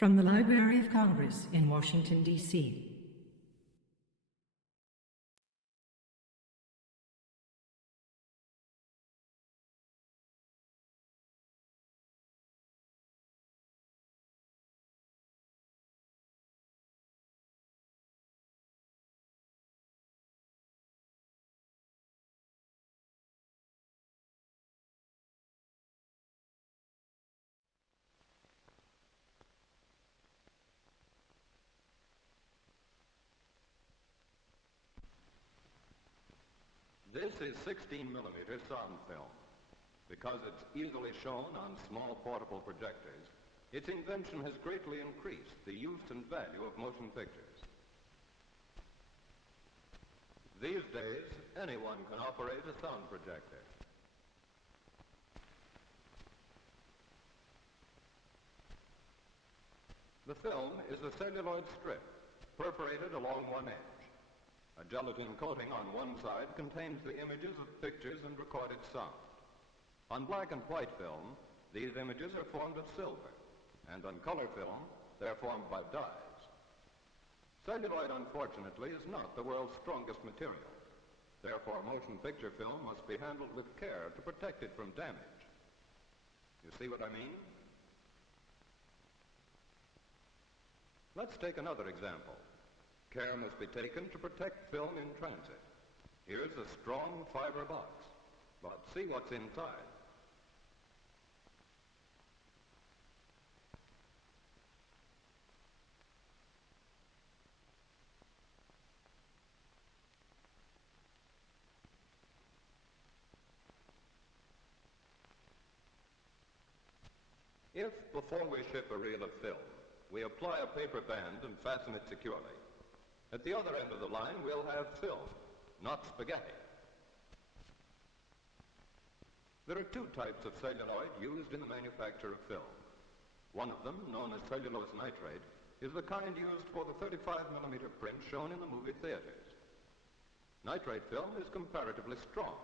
From the Library of Congress in Washington, D.C. This is 16mm sound film. Because it's easily shown on small portable projectors, its invention has greatly increased the use and value of motion pictures. These days, anyone can operate a sound projector. The film is a celluloid strip, perforated along one edge. A gelatin coating on one side contains the images of pictures and recorded sound. On black and white film, these images are formed of silver, and on color film, they're formed by dyes. Celluloid, unfortunately, is not the world's strongest material. Therefore, motion picture film must be handled with care to protect it from damage. You see what I mean? Let's take another example. Care must be taken to protect film in transit. Here's a strong fiber box, but see what's inside. If, before we ship a reel of film, we apply a paper band and fasten it securely, at the other end of the line, we'll have film, not spaghetti. There are two types of celluloid used in the manufacture of film. One of them, known as cellulose nitrate, is the kind used for the 35mm print shown in the movie theaters. Nitrate film is comparatively strong,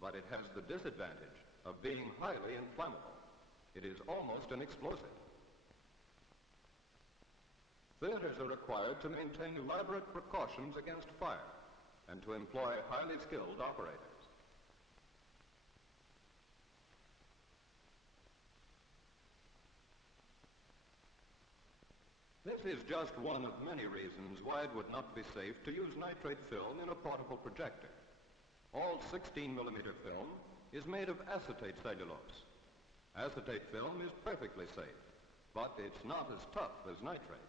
but it has the disadvantage of being highly inflammable. It is almost an explosive. Theaters are required to maintain elaborate precautions against fire and to employ highly skilled operators. This is just one of many reasons why it would not be safe to use nitrate film in a portable projector. All 16mm film is made of acetate cellulose. Acetate film is perfectly safe, but it's not as tough as nitrate.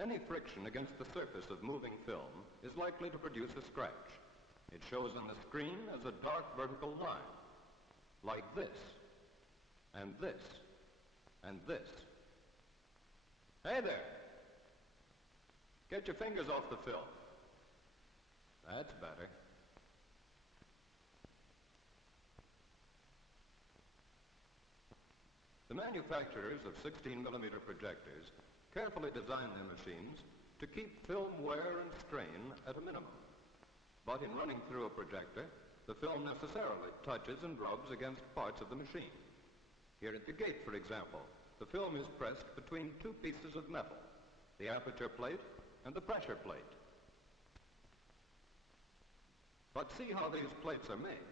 Any friction against the surface of moving film is likely to produce a scratch. It shows on the screen as a dark vertical line, like this, and this, and this. Hey there! Get your fingers off the film. That's better. The manufacturers of 16mm projectors carefully design their machines to keep film wear and strain at a minimum. But in running through a projector, the film necessarily touches and rubs against parts of the machine. Here at the gate, for example, the film is pressed between two pieces of metal, the aperture plate and the pressure plate. But see how these plates are made.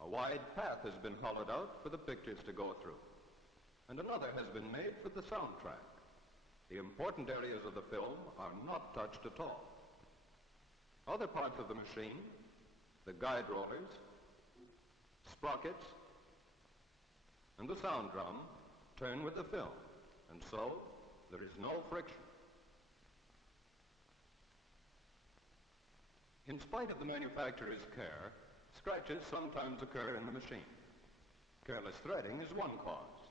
A wide path has been hollowed out for the pictures to go through, and another has been made for the soundtrack. The important areas of the film are not touched at all. Other parts of the machine, the guide rollers, sprockets, and the sound drum turn with the film, and so there is no friction. In spite of the manufacturer's care, scratches sometimes occur in the machine. Careless threading is one cause.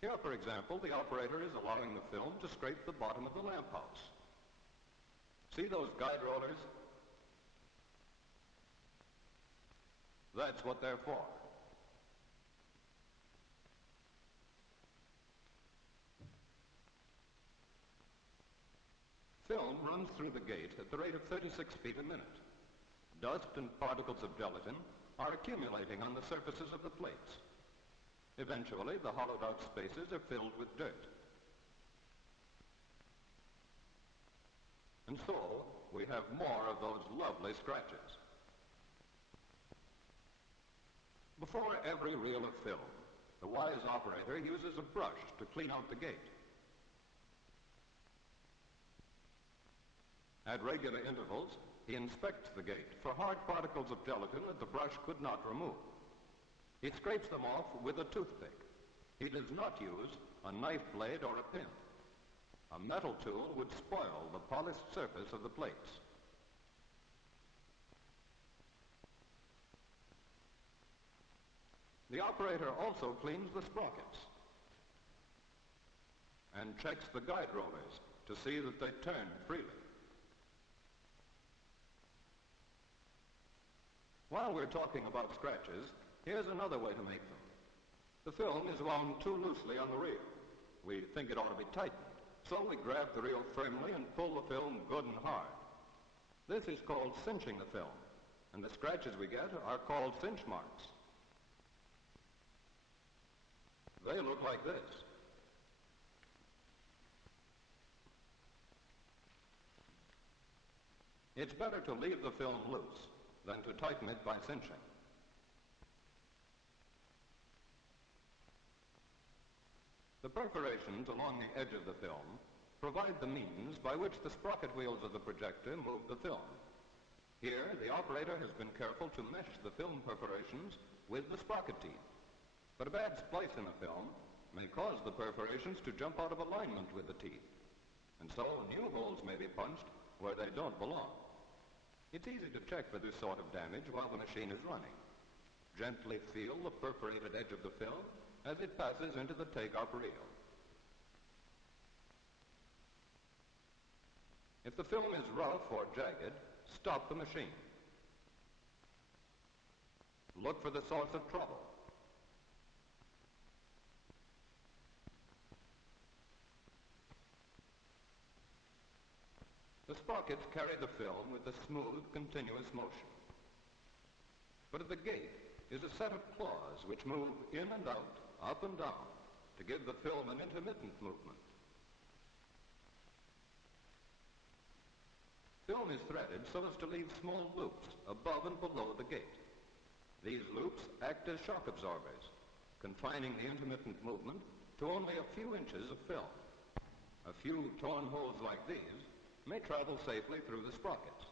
Here, for example, the operator is allowing the film to scrape the bottom of the lamp house. See those guide rollers? That's what they're for. Film runs through the gate at the rate of 36 feet a minute. Dust and particles of gelatin are accumulating on the surfaces of the plates. Eventually, the hollowed out spaces are filled with dirt. And so, we have more of those lovely scratches. Before every reel of film, the wise operator uses a brush to clean out the gate. At regular intervals, he inspects the gate for hard particles of gelatin that the brush could not remove. He scrapes them off with a toothpick. He does not use a knife blade or a pin. A metal tool would spoil the polished surface of the plates. The operator also cleans the sprockets and checks the guide rollers to see that they turn freely. While we're talking about scratches, here's another way to make them. The film is wound too loosely on the reel. We think it ought to be tightened, so we grab the reel firmly and pull the film good and hard. This is called cinching the film, and the scratches we get are called cinch marks. They look like this. It's better to leave the film loose than to tighten it by cinching. The perforations along the edge of the film provide the means by which the sprocket wheels of the projector move the film. Here, the operator has been careful to mesh the film perforations with the sprocket teeth. But a bad splice in the film may cause the perforations to jump out of alignment with the teeth, and so new holes may be punched where they don't belong. It's easy to check for this sort of damage while the machine is running. Gently feel the perforated edge of the film as it passes into the take-up reel. If the film is rough or jagged, stop the machine. Look for the source of trouble. The sprockets carry the film with a smooth, continuous motion. But at the gate is a set of claws which move in and out, up and down, to give the film an intermittent movement. Film is threaded so as to leave small loops above and below the gate. These loops act as shock absorbers, confining the intermittent movement to only a few inches of film. A few torn holes like these may travel safely through the sprockets.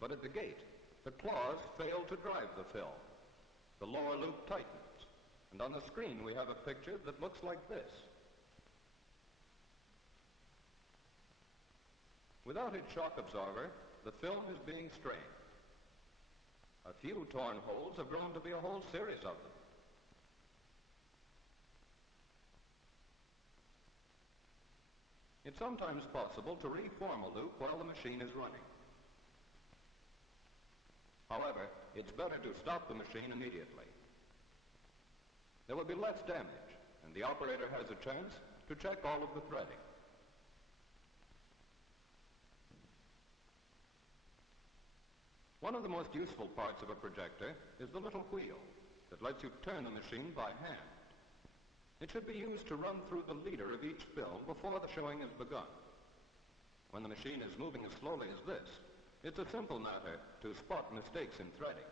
But at the gate, the claws fail to drive the film. The lower loop tightens, and on the screen we have a picture that looks like this. Without its shock absorber, the film is being strained. A few torn holes have grown to be a whole series of them. It's sometimes possible to reform a loop while the machine is running. However, it's better to stop the machine immediately. There will be less damage, and the operator has a chance to check all of the threading. One of the most useful parts of a projector is the little wheel that lets you turn the machine by hand. It should be used to run through the leader of each film before the showing has begun. When the machine is moving as slowly as this, it's a simple matter to spot mistakes in threading.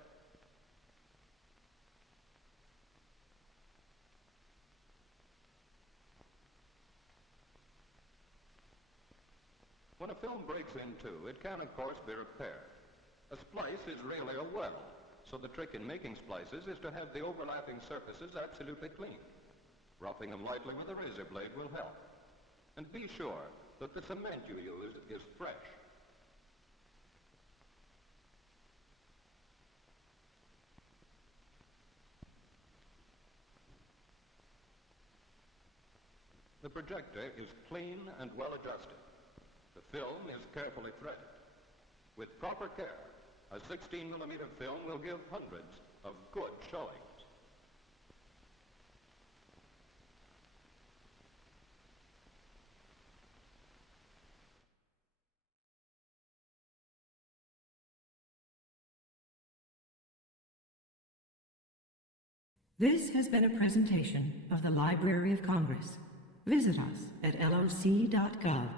When a film breaks in two, it can, of course, be repaired. A splice is really a weld, so the trick in making splices is to have the overlapping surfaces absolutely clean. Roughing them lightly with a razor blade will help. And be sure that the cement you use is fresh. The projector is clean and well adjusted. The film is carefully threaded. With proper care, a 16mm film will give hundreds of good showings. This has been a presentation of the Library of Congress. Visit us at loc.gov.